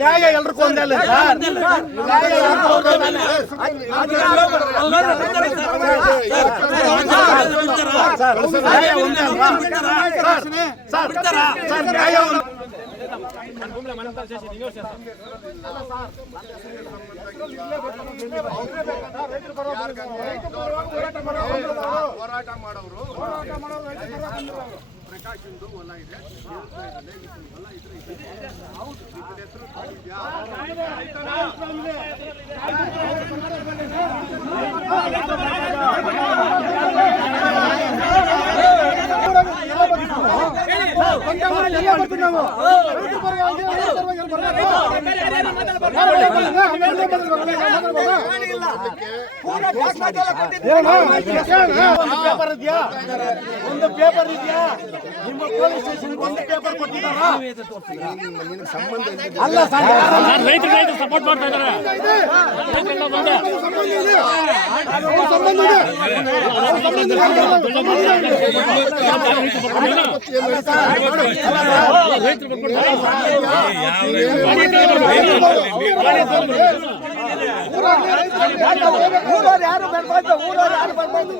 ನ್ಯಾಯ ಎಲ್ರಿಗೂ ಒಂದಲ್ಲ ಸರ್. ನ್ಯಾಯ ಒಂದೇ ಅಲ್ವಾ ಸರ್? ನ್ಯಾಯ ಹೋರಾಟ ಮಾಡೋರು ಪ್ರಕಾಶ್ ಇಂದು ಹೊಲ ಇದೆ, ಹೊಲ ಇದ್ರೆ ಹೆಸರು ಪೇಪರ್ ಇದೆಯಾ? ಒಂದು ಪೇಪರ್ ಇದೆಯಾ? ನಿಮ್ಮ ಪೊಲೀಸ್ ಸ್ಟೇಷನ್ ಒಂದು ಪೇಪರ್ ಕೊಟ್ಟಿದ್ದಾರಾ? ಅಲ್ಲ ಸರ್, ರೈತರು ಸಪೋರ್ಟ್ ಮಾಡ್ತಾ ಇದ್ದಾರೆ. ಯಾರು ಬರ್ಬಾರ್ದು, ಊರವ್ರು ಯಾರು ಬರ್ಬಾರ್ದು.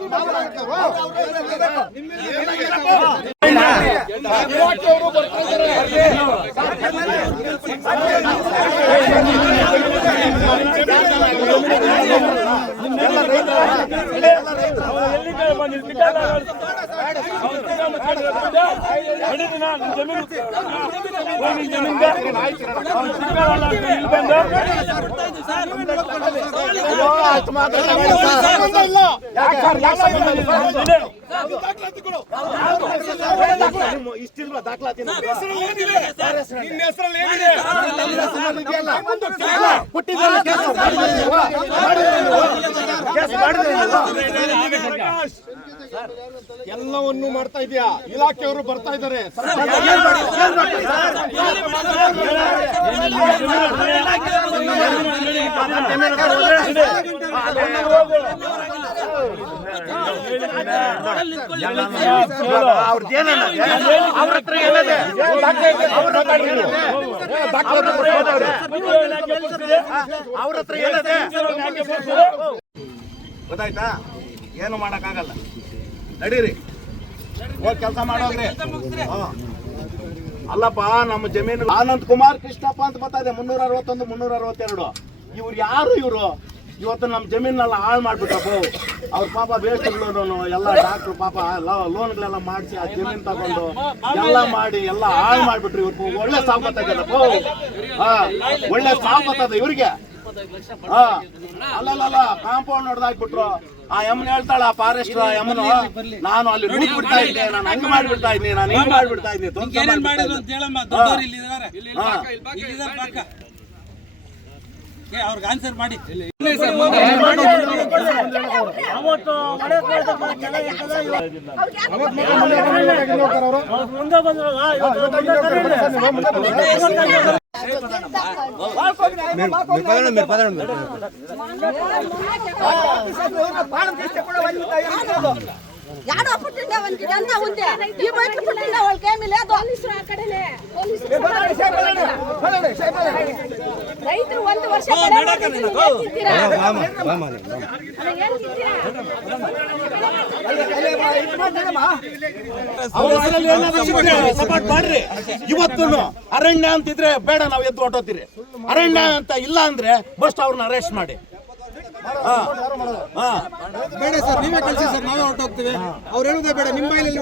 ಇಲಾಖೆಯವರು ಬರ್ತಾ ಇದ್ದಾರೆ. ಇಷ್ಟಿಲ್ವಾ ದಾಖಲಾತಿ? ಎಲ್ಲವನ್ನು ಮಾಡ್ತಾ ಇದೆಯಾ? ಇಲಾಖೆಯವರು ಬರ್ತಾ ಇದ್ದಾರೆ. ಅವ್ರ ಹತ್ರ ಏನಿದೆ? ಗೊತ್ತಾಯ್ತಾ? ಏನು ಮಾಡಕ್ಕಾಗಲ್ಲ. ನಡೀರಿ, ಹೋಗಿ ಕೆಲಸ ಮಾಡೋಗ್ರಿ. ಅಲ್ಲಪ್ಪ, ನಮ್ಮ ಜಮೀನು ಆನಂದ್ ಕುಮಾರ್ ಕೃಷ್ಣಪ್ಪ ಅಂತ ಬರ್ತಾ ಇದೆ 361 362. ಇವ್ರು ಯಾರು? ಇವರು ಇವತ್ತು ನಮ್ಮ ಜಮೀನೆಲ್ಲ ಹಾಳು ಮಾಡ್ಬಿಟ್ಟಪ್ಪ. ಅವ್ರ ಪಾಪ ಬೇಸ್ಗಳು ಎಲ್ಲ ಡಾಕ್ಟ್ರು ಪಾಪ ಲೋನ್ಗಳೆಲ್ಲ ಮಾಡಿಸಿ ಆ ಜಮೀನ್ ತಗೊಂಡು ಎಲ್ಲ ಮಾಡಿ ಎಲ್ಲ ಹಾಳು ಮಾಡ್ಬಿಟ್ರು. ಇವ್ರು ಒಳ್ಳೆ ಸಾವು ಬರ್ತದಪ್ಪ. ಒಳ್ಳೆ ಸಾವು ಬರ್ತದ ಇವ್ರಿಗೆ. ಅಲ್ಲಲ್ಲ, ಕಾಂಪೌಂಡ್ ಹೊಡೆದಾಕ್ಬಿಟ್ರು. ಆ ಯಮನ್ ಹೇಳ್ತಾಳ, ಆ ಫಾರೆಸ್ಟ್ ಯಮನು, ನಾನು ಅಲ್ಲಿ ರೂಟ್ ಬಿಡ್ತಾ ಇದ್ದೆ, ನಾನು ಹಂಗ್ ಮಾಡ್ಬಿಡ್ತಾ ಇದ್ದೀನಿ, ನಾನು ಹಿಂಗ್ ಮಾಡ್ಬಿಡ್ತಾ ಇದ್ದೀನಿ. ಅವ್ರಿಗೆ ಆನ್ಸರ್ ಮಾಡಿ. ಯಾರೋ ಪುಟ್ಟಿಂದ ಒಂದಿದೆ ಅಂತ ಒಂದೇ ಈ ಬೈಕ್ ಪುಟ್ಟಿಂದ ಅವಳ ಕೈ ಮೇಲೆ ಪೊಲೀಸರು ಆ ಕಡೆನೇ ರೈತರು ಒಂದು ವರ್ಷ ಸಪೋರ್ಟ್ ಮಾಡ್ರಿ. ಇವತ್ತು ಅರಣ್ಯ ಅಂತಿದ್ರೆ ಬೇಡ, ನಾವು ಎದ್ದು ಹೊಟ್ಟೋತೀರಿ. ಅರಣ್ಯ ಅಂತ ಇಲ್ಲ ಅಂದ್ರೆ ಫಸ್ಟ್ ಅವ್ರನ್ನ ಅರೆಸ್ಟ್ ಮಾಡಿ. ಬೇಡ ಸರ್, ನೀವೇ ಕಳಿಸಿ ಸರ್, ನಾವೇ ಹೊರಟೋಗ್ತೀವಿ. ಅವ್ರು ಹೇಳುದೇ ಬೇಡ, ನಿಮ್ಮ ಮೈಲಲ್ಲಿ